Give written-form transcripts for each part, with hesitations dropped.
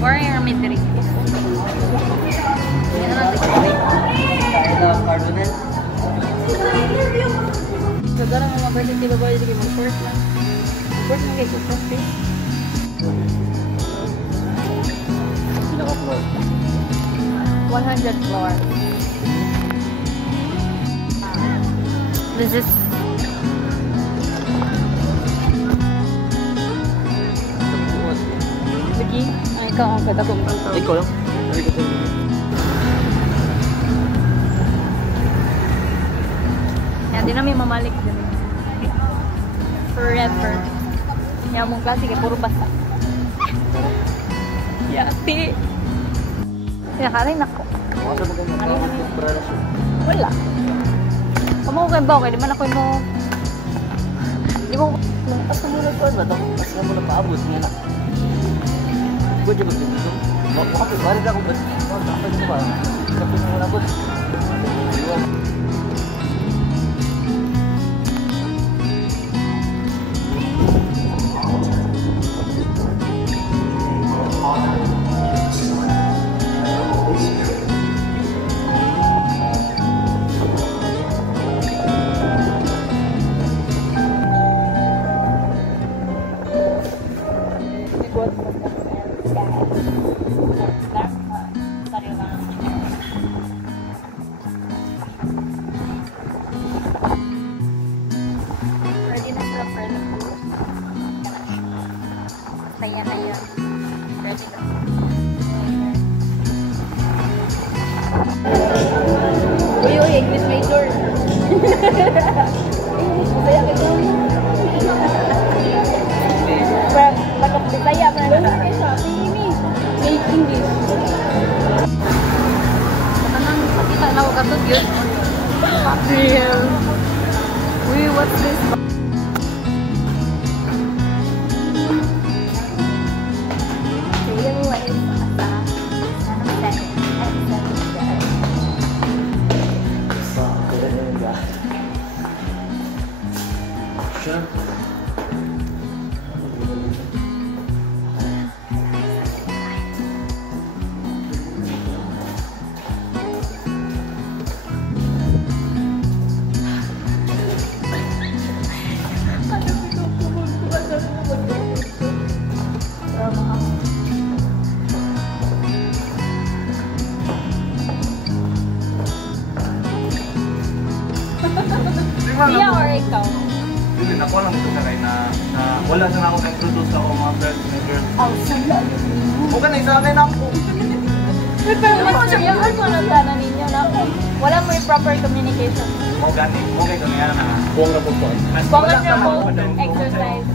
Or yung may drink. Yan naman ito. Cardinal. So, doon ang mga birthday kilo boy, sige mag-force lang. Force lang kayo sa face. Pinaka-floor. 100 floor. This is lagi. Ay, ikaw ang katagong kanto. Ikaw lang. Yan, di namin mamalik din. Forever. Yan, mong klase kaya puro basta. Yati. Pinakaray na ko. Masa ba kayo magkakarelasyon? Wala. Kamu ko kayo ba? Okay, di man ako mo. Di mo. Pas ka muna ko ba? Pas ka muna paabot nga na. Gue juga gitu. Mau apa balik aku buat apa itu Pak? Tapi mau rambut. Saya na yun. Ready na. Uy, English major. Saya ka doon. Pero, magkapitaya pa na. Ay, sabi ni. Make English. Manang, pakita na ako katog yun. Real. Uy, what's this? Sure. Iya or ikaw? Hindi, nakuha lang ito sa kayo na wala sa na ako na-introduce ako mga friends na girls. Oh, sala. Huwag ka na isanay na ako. Pero mas siyaan mo lang sana ninyo na wala mo yung proper communication. Mo gani, mo kayo na yan na. Buong na po po. Buwangan niyo po, exercise.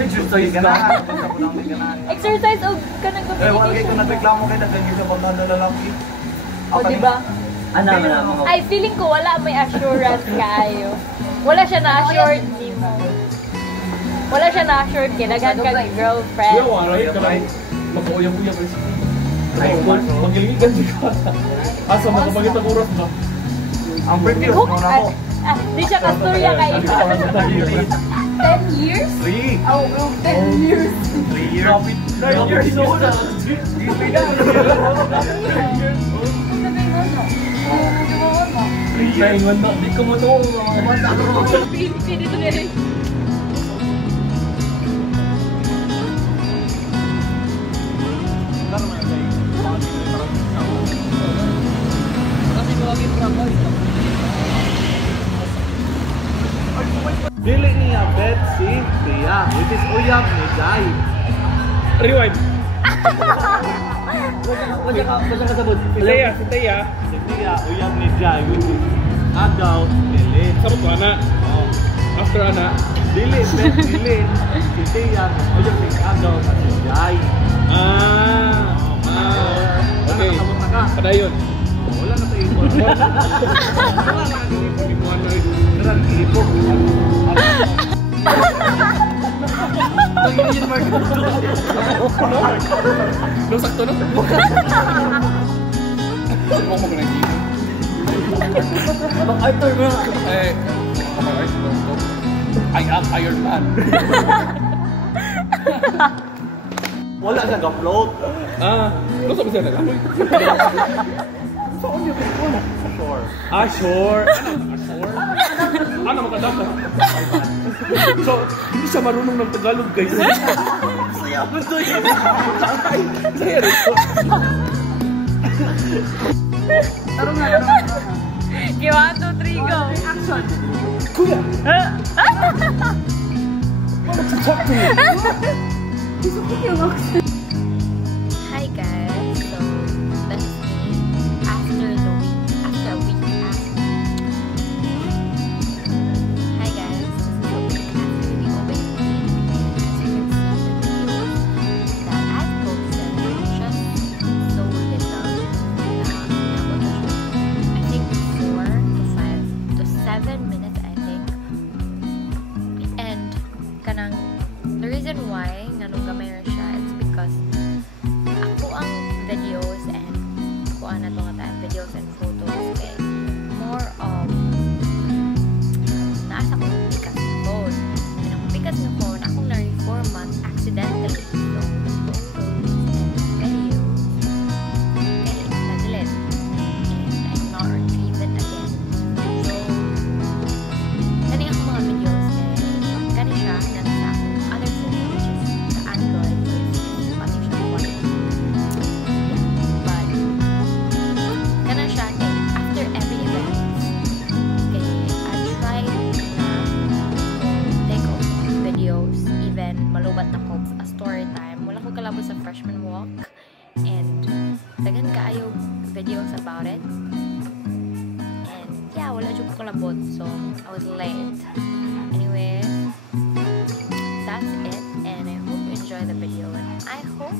Exercise ka na. Exercise o ka ng Eh, wala kayo communication. kung nagreklamo kayo na ganyan sa pagkanda lalaki. O, diba? Ano mga Ay, feeling ko wala may assurance kayo. Wala siya na-assured ni mo. Wala siya na-assured kaya naghan ka ng girlfriend. Mag-uyang-uyang ka siya. Ay, mag-iligan siya. Asa, makapagit ang oras ba? Ang pretty Hook, mo na ako. di siya kasturya kayo. 10 years? 3 Oh, 10 years. 3 years. 9 years old na. Naingon na, di ko mo ito. Pili to nila. Dili niya Betsy, Tia. It is Uyab ni Jai. Rewind. Basta ka sabot. Si Taya. Si Tia, Uyab ni Jai. Which is Agaw, Dili. Sabot ko, ana. After ana. Dili, Dili. Si Tia, Uyab ni Agaw, si Jai. Okay. Padayon. Wala na tayo ipon. Wala na tayo ipon. Karang ipon. Pag-iin Mark. Nung sakto na? Huwag mo ka nag-iin. Arthur mo. Eh, I am Iron Man. Wala siya ka-float. Ano sabi siya nag-amoy? Saan niya ko? Sure. Sure. Sure? Ano makadata? So, hindi siya marunong ng Tagalog, guys. Saya mo to yun. Saya rin po. Tarong nga. Okay, 1, 2, 3, go! Action. Kuya! Why don't you talk to me? Hi guys, so that's me after a week. Hi guys, this is a week after the opening. As you can see, the videos that I've posted are just so little. I think 4 to 5 to 7 minutes, I think. And kanang the reason why nganong gamay ra siya, it's because ako ang videos and kuha na to nga videos and photos kay more of naasa ko pikas na phone. And ang pikas na phone, akong na-reformat accidentally. So, photos and videos kay na-delete and I'm not retrieve it again. So, kani ako mga videos kani siya na sa other phone, which is the Android, which is pati siya quality. But kana siya kay after every event kay I try na take off videos, even malubat na ko a story time. Wala ko kalabo sa freshman walk and dagan kaayo videos about it. And yeah, wala jud ko kalabot, so I was late. Anyway, that's it, and I hope you enjoy the video, and I hope